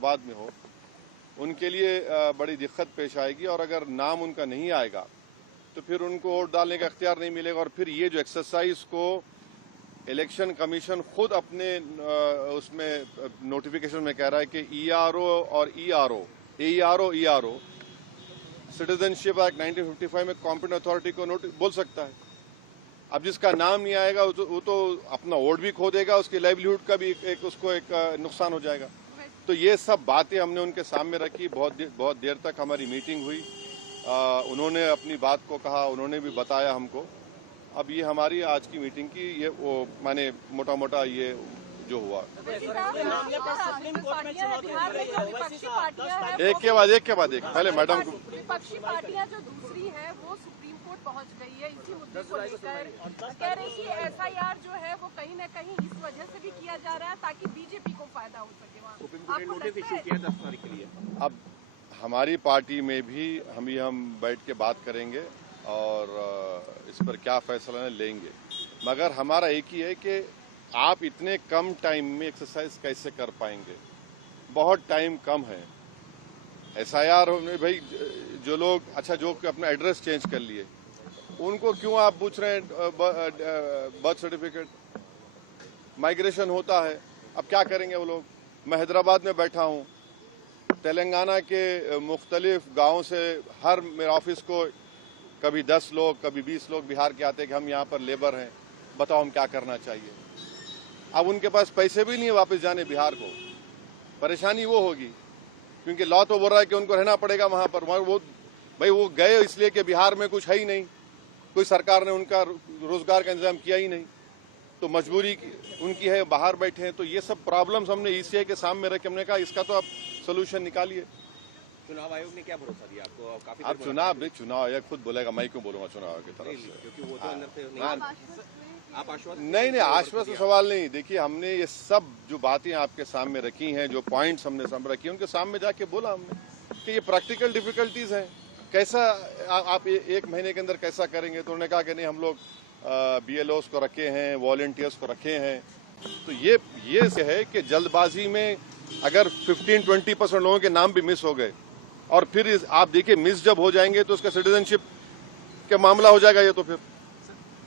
हैदराबाद में हो, उनके लिए बड़ी दिक्कत पेश आएगी। और अगर नाम उनका नहीं आएगा तो फिर उनको वोट डालने का इख्तियार नहीं मिलेगा। और फिर ये जो एक्सरसाइज को इलेक्शन कमीशन खुद अपने उसमें नोटिफिकेशन में कह रहा है कि ERO और ERO सिटीजनशिप एक्ट 1955 में कॉम्पिटेंट अथॉरिटी को बोल सकता है। अब जिसका नाम नहीं आएगा वो तो अपना वोट भी खो देगा, उसकी लाइवलीहुड का भी उसको एक नुकसान हो जाएगा। तो ये सब बातें हमने उनके सामने रखी। बहुत देर तक हमारी मीटिंग हुई। उन्होंने अपनी बात को कहा, उन्होंने भी बताया हमको। अब ये हमारी आज की मीटिंग की ये वो माने मोटा मोटा ये जो हुआ। एक के बाद एक पहले मैडम को। विपक्षी पार्टियां जो दूसरी है वो सुप्रीम कोर्ट पहुंच गई है इसी मुद्दे को लेकर। कह रहे कि SIR जो है वो कहीं न कहीं इस वजह से भी किया जा रहा है ताकि बीजेपी को फायदा हो सके। वहाँ सुप्रीम कोर्ट ने नोटिस इशू किया 10 तारीख के लिए। अब हमारी पार्टी में भी हम बैठ के बात करेंगे और इस पर क्या फैसला लेंगे। मगर हमारा एक ही है कि आप इतने कम टाइम में एक्सरसाइज कैसे कर पाएंगे? बहुत टाइम कम है। SIR भाई जो लोग जो अपना एड्रेस चेंज कर लिए उनको क्यों आप पूछ रहे हैं बर्थ सर्टिफिकेट? माइग्रेशन होता है, अब क्या करेंगे वो लोग? मैं हैदराबाद में बैठा हूँ, तेलंगाना के मुख्तलिफ गाँव से हर मेरे ऑफिस को कभी 10 लोग कभी 20 लोग बिहार के आते हैं कि हम यहाँ पर लेबर हैं, बताओ हम क्या करना चाहिए। अब उनके पास पैसे भी नहीं है वापस जाने बिहार को। परेशानी वो होगी क्योंकि लॉ तो बोल रहा है कि उनको रहना पड़ेगा वहाँ पर। वो गए इसलिए कि बिहार में कुछ है ही नहीं, कोई सरकार ने उनका रोजगार का इंतजाम किया ही नहीं, तो मजबूरी उनकी है, बाहर बैठे हैं। तो ये सब प्रॉब्लम्स हमने ECI के सामने रखे। हमने कहा इसका तो आप सोल्यूशन निकालिए। चुनाव आयोग ने क्या भरोसा दिया आपको? काफी अब चुनाव आयोग खुद बोलेगा, मैं क्यों बोलूंगा चुनाव आयोग की तरफ से? क्योंकि वो तो अंदर से आप आश्वस्त नहीं आश्वस्त सवाल नहीं। देखिए हमने ये सब जो बातें आपके सामने रखी हैं, जो पॉइंट्स हमने सामने रखी हैं, उनके सामने जाके बोला हमने कि ये प्रैक्टिकल डिफिकल्टीज हैं। कैसा आप 1 महीने के अंदर कैसा करेंगे? तो उन्होंने कहा कि नहीं हम लोग BLOs को रखे हैं, वॉलंटियर्स को रखे हैं। तो ये से है कि जल्दबाजी में अगर 15-20% लोगों के नाम भी मिस हो गए और फिर आप देखिए मिस जब हो जाएंगे तो उसका सिटीजनशिप का मामला हो जाएगा। ये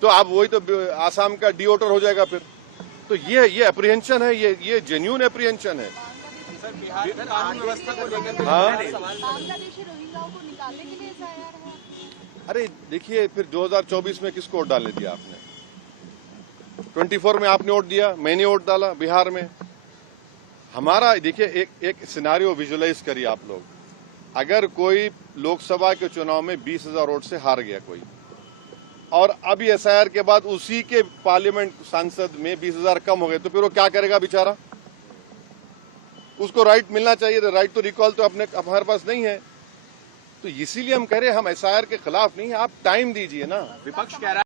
तो आप वही तो आसाम का डिओटर हो जाएगा फिर। तो ये अप्रीहेंशन है, ये जेन्युइन अप्रीहेंशन है। सर बिहार कानून व्यवस्था को लेकर बांग्लादेशी रोहिंग्याओं को निकालने के लिए SIR है। अरे देखिए फिर 2024 में किसको वोट डालने दिया आपने? 24 में आपने वोट दिया, मैंने वोट डाला बिहार में। हमारा देखिए एक सिनारियो विजुअलाइज करिए आप लोग। अगर कोई लोकसभा के चुनाव में 20,000 वोट से हार गया कोई, और अभी SIR के बाद उसी के पार्लियामेंट सांसद में 20,000 कम हो गए, तो फिर वो क्या करेगा बेचारा? उसको राइट मिलना चाहिए। राइट तो रिकॉल तो हमारे पास नहीं है। तो इसीलिए हम कह रहे हैं हम SIR के खिलाफ नहीं है, आप टाइम दीजिए ना। विपक्ष कह रहा है